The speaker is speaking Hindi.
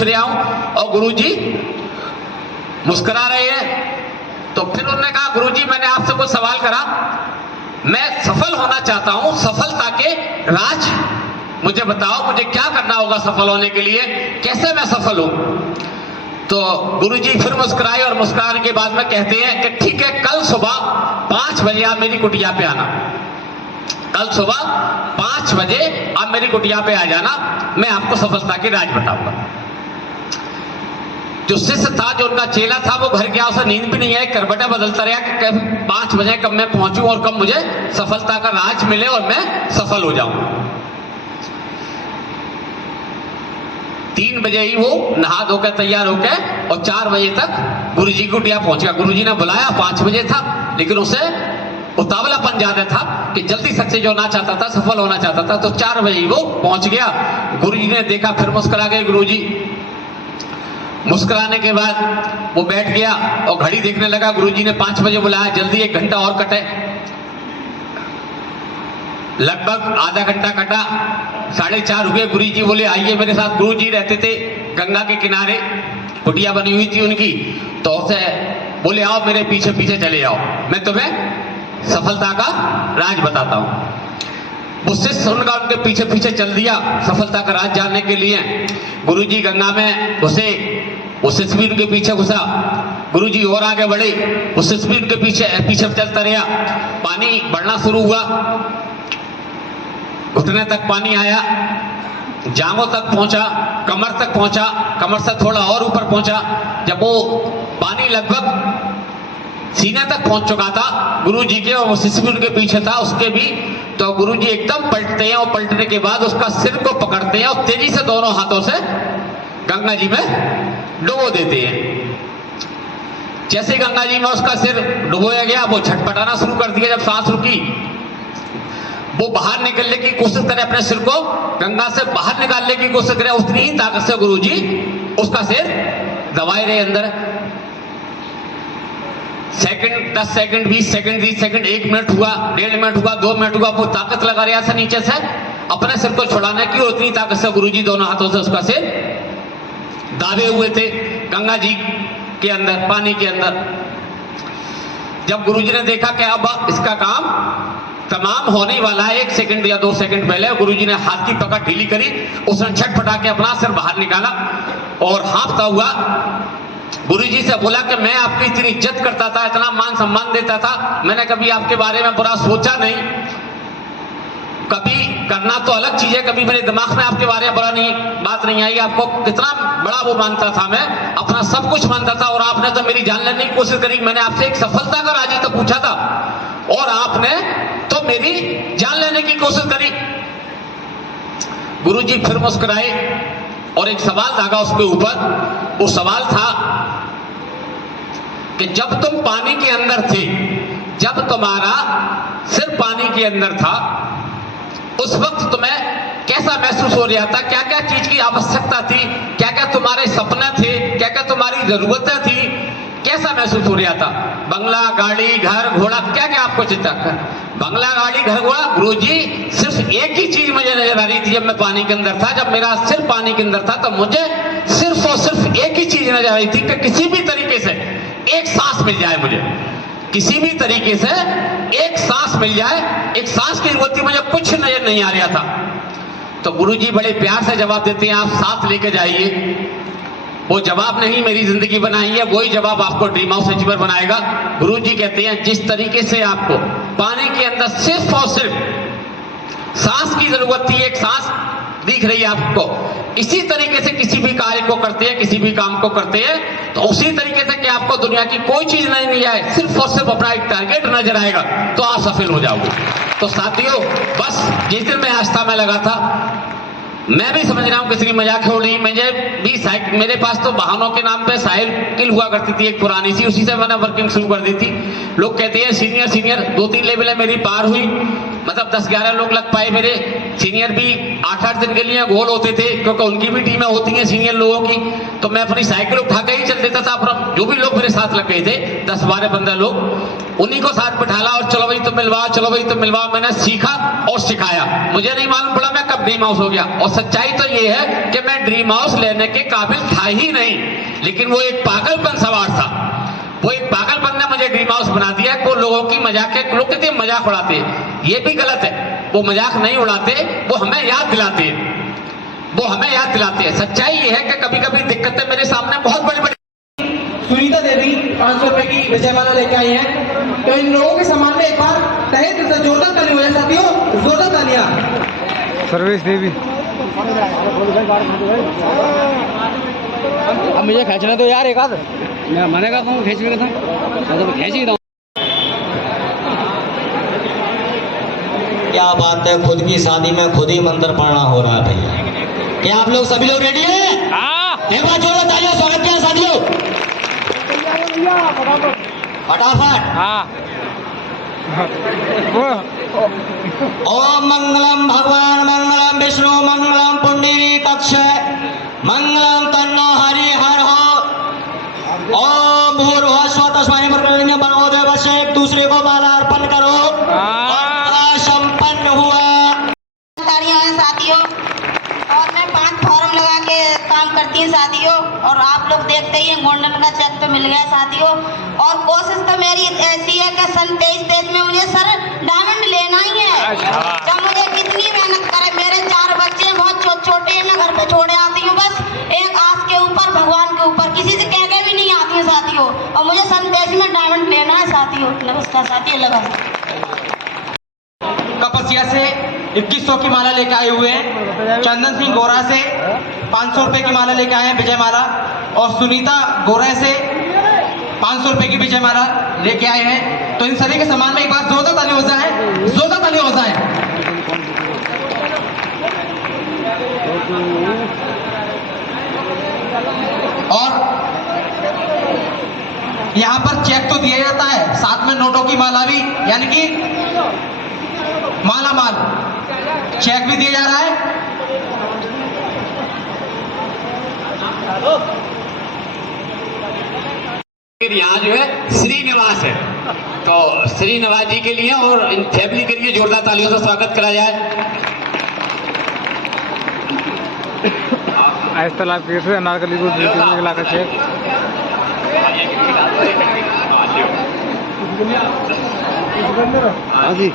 रहा हूं और गुरुजी मुस्कुरा रहे हैं। तो फिर उन्होंने कहा गुरुजी मैंने आपसे कुछ सवाल करा, मैं सफल होना चाहता हूं, सफलता के राज मुझे बताओ, मुझे क्या करना होगा सफल होने के लिए, कैसे मैं सफल हूं। तो गुरुजी फिर मुस्कुराए और मुस्कुराने के बाद में कहते हैं कि ठीक है, कल सुबह 5 बजे आप मेरी कुटिया पे आना, कल सुबह 5 बजे आप मेरी कुटिया पे आ जाना, मैं आपको सफलता के राज बताऊंगा। जो शिष्य था, जो उनका चेला था, वो घर गया, उसे नींद भी नहीं आई, करवटें बदलता रहा कि कब 5 बजे कब मैं पहुंचूं और कब मुझे सफलता का राज मिले और मैं सफल हो जाऊं। 3 बजे ही वो नहा धोकर तैयार होकर और 4 बजे तक गुरुजी की कुटिया पहुंच गया। गुरुजी ने बुलाया, 5 बजे था, लेकिन उसे उतावलापन ज्यादा था कि जल्दी सक्सेस होना चाहता था, सफल होना चाहता था, तो 4 बजे ही वो पहुंच गया। गुरुजी ने देखा, फिर मुस्कुरा गए गुरुजी। मुस्कुराने के बाद वो बैठ गया और घड़ी देखने लगा। गुरुजी ने 5 बजे बुलाया, जल्दी 1 घंटा और कटे। लगभग आधा घंटा कटा, 4:30 हुए। गुरुजी बोले आइए मेरे साथ। गुरुजी रहते थे गंगा के किनारे, कुटिया बनी हुई थी उनकी, तो उसे बोले आओ मेरे पीछे पीछे चले आओ, मैं तुम्हें सफलता का राज बताता हूं। उससे सुनकर उनके पीछे पीछे चल दिया सफलता का राज जानने के लिए। गुरुजी गंगा में घुसे, उस स्पीड के पीछे घुसा। गुरुजी और आगे बढ़े, उस स्पीड के पीछे पीछे चलता रहा। पानी बढ़ना शुरू हुआ, घुटने तक पानी आया, जांघों तक पहुंचा, कमर तक पहुंचा, कमर से थोड़ा और ऊपर पहुंचा। जब वो पानी लगभग सीने तक पहुंच चुका था गुरुजी के, और उस स्पीड के पीछे था उसके भी, तो गुरुजी एकदम पलटते हैं और पलटने के बाद उसका सिर को पकड़ते हैं और तेजी से दोनों हाथों से गंगा जी में डुबो देते हैं। जैसे गंगा जी में उसका सिर डुबोया गया, वो छटपटाना शुरू कर दिया। जब सांस रुकी, वो बाहर निकलने की कोशिश करे, अपने सिर को गंगा से बाहर निकालने की कोशिश करे, उतनी ही ताकत से गुरुजी उसका सिर दबाए रहे अंदर। Second, 10 second, 20 second, 30 second, 1 minute हुआ, 1.5 मिनट हुआ, 2 मिनट हुआ। वो ताकत लगा रहा था नीचे से अपने सिर को छुड़ाने की, उतनी ताकत से गुरुजी दोनों हाथों से उसका सिर दाबे हुए थे गंगा जी के अंदर, पानी के अंदर। जब गुरुजी ने देखा कि अब इसका काम तमाम होने वाला है, 1 सेकंड या 2 सेकंड पहले गुरुजी ने हाथ की पकड़ ढीली करी, उसने छटपटा के अपना सिर बाहर निकाला और हाँफता हुआ गुरुजी से बोला कि मैं आपकी इतनी इज्जत करता था, इतना मान सम्मान देता था, मैंने कभी आपके बारे में बुरा सोचा नहीं। कभी करना तो अलग चीज है, कभी मेरे दिमाग में आपके बारे में बुरा बात नहीं आई। आपको कितना बड़ा वो मानता था, मैं अपना सब कुछ मानता था, और आपने तो मेरी जान लेने की कोशिश करी। मैंने आपसे एक सफलता का राज तो पूछा था और आपने तो मेरी जान लेने की कोशिश करी। गुरुजी फिर मुस्कुराए और एक सवाल दागा उसके ऊपर। वो सवाल था कि जब तुम पानी के अंदर थे, जब तुम्हारा सिर पानी के अंदर था, उस वक्त तुम्हें कैसा महसूस हो रहा था? क्या क्या चीज की आवश्यकता थी? क्या क्या तुम्हारे सपने थे? क्या क्या तुम्हारी जरूरतें थी? कैसा महसूस हो रहा था? बंगला, गाड़ी, घर, घोड़ा, क्या क्या आपको चिंता कर? बंगला, गाड़ी, घर, घोड़ा? गुरुजी सिर्फ एक ही चीज मुझे नजर आ रही थी जब मैं पानी के अंदर था, जब मेरा सिर पानी के अंदर था, तो मुझे सिर्फ और सिर्फ एक ही चीज नजर आ रही थी कि किसी भी तरीके से एक सांस मिल जाए मुझे, किसी भी तरीके से एक सांस मिल जाए। एक सांस की जरूरत थी, मुझे कुछ नजर नहीं आ रहा था। तो गुरुजी बड़े प्यार से जवाब देते हैं, आप साथ लेके जाइए। वो जवाब नहीं मेरी जिंदगी बनाई है, वही जवाब आपको ड्रीम हाउस अचीवर बनाएगा। गुरुजी कहते हैं जिस तरीके से आपको पानी के अंदर सिर्फ और सिर्फ सांस की जरूरत थी, एक सांस दिख रही है आपको, इसी तरीके से किसी भी कार्य को करते हैं, किसी भी काम को करते हैं, तो उसी तरीके से कि आपको दुनिया की कोई चीज नहीं आए, सिर्फ और सिर्फ अपना एक टारगेट नजर आएगा, तो आप सफल हो जाओगे। तो साथियों, बस जिस दिन मैं आस्था में लगा था, मैं भी समझ रहा हूँ किसी की मजाक हो रही, मुझे भी साइकिल, मेरे पास तो वाहनों के नाम पे साइकिल हुआ करती थी एक पुरानी सी, उसी से मैंने वर्किंग शुरू कर दी थी। लोग कहते हैं सीनियर 2-3 लेवल मेरी पार हुई, मतलब 10-11 लोग लग पाए। मेरे सीनियर भी 8-8 दिन के लिए गोल होते थे, क्योंकि उनकी भी टीमें होती हैं सीनियर लोगों की। तो मैं अपनी साइकिल उठा के ही चल देता था। पर जो भी लोग मेरे साथ लग गए थे 10-12-15 लोग, उन्हीं को साथ बिठाला और चलो भाई तुम मिलवाओ, चलो भाई तुम मिलवाओ। मैंने सीखा और सिखाया। मुझे नहीं मालूम पड़ा मैं कब ड्रीम हाउस हो गया। और सच्चाई तो ये है कि मैं ड्रीम हाउस लेने के काबिल था ही नहीं, लेकिन वो एक पागलपन सवार था। वो एक पागलपन ने मुझे ड्रीम हाउस बना दिया। वो लोगों की मजाक, लोग कहते हैं मजाक उड़ाते हैं, ये भी गलत है। वो मजाक नहीं उड़ाते, वो हमें याद दिलाते हैं, वो हमें याद दिलाते हैं। सच्चाई ये है कि कभी कभी दिक्कतें मेरे सामने बहुत बड़ी बड़ी। सुनीता देवी 500 रुपए की विजयमाला लेके आई हैं। तो इन लोगों के सम्मान में एक बार तहे दिल से जोरदार ताली हो जाए साथियों, जोरदार तालियां। सर्वेश देवी। अब मुझे खींचने दो यार एक आध, मैं मना करता हूँ खींचने का था, मैं तो खींच ही रहा हूँ। क्या बात है, खुद की शादी में खुद ही मंत्र पढ़ना हो रहा है भैया। क्या आप लोग सभी लोग रेडी हैं? हाँ। एक बार जोरदार तालियां, स्वागत किया साथियों, फटाफट। हाँ। ओम मंगलम भगवान मंगलम विष्णु मंगलम पुंडरीकाक्ष मंगलम तन्नो हरि हर हो। ओम भूर्भुवः स्वः तस्मै बर्कलिंगं भगवते वशे। एक दूसरे को माला अर्पण करो और संपन्न हुआ। तालियां हैं साथियों। और मैं 5 फॉर्म लगा के काम करती हूँ साथियों, और आप लोग देखते ही हैं गोल्डन का चेक तो मिल गया साथियों। और कोशिश तो मेरी ऐसी है कि सन 23 में मुझे सर डायमंड लेना ही है। जब मुझे कितनी मेहनत करे, मेरे 4 बच्चे बहुत छोटे हैं, मैं घर पे छोड़े आती हूँ बस एक आस के ऊपर, भगवान के ऊपर, किसी से कह के भी नहीं आती हूँ साथियों। और मुझे सन 23 में डायमंड लेना है साथियों। नमस्कार साथियों। लगा कपसिया से 2100 की माला लेके आए हुए हैं। चंदन सिंह गोरा से 500 रुपए की माला लेके आए हैं विजय माला। और सुनीता गोरा से 500 रुपए की विजय माला लेके आए हैं। तो इन सभी के सम्मान में एक बार जोरदार ताली हो जाए, जोरदार ताली हो जाए। और यहाँ पर चेक तो दिया जाता है, साथ में नोटों की माला भी, यानी कि माला माल चेक भी दिया जा रहा है। यहाँ जो है श्रीनिवास है, तो श्रीनिवास जी के लिए और इन फैमिली के लिए जोरदार तालियों से स्वागत करा जाए। आज तालाब के से अनारकली को इलाका चेक। हाँ जी।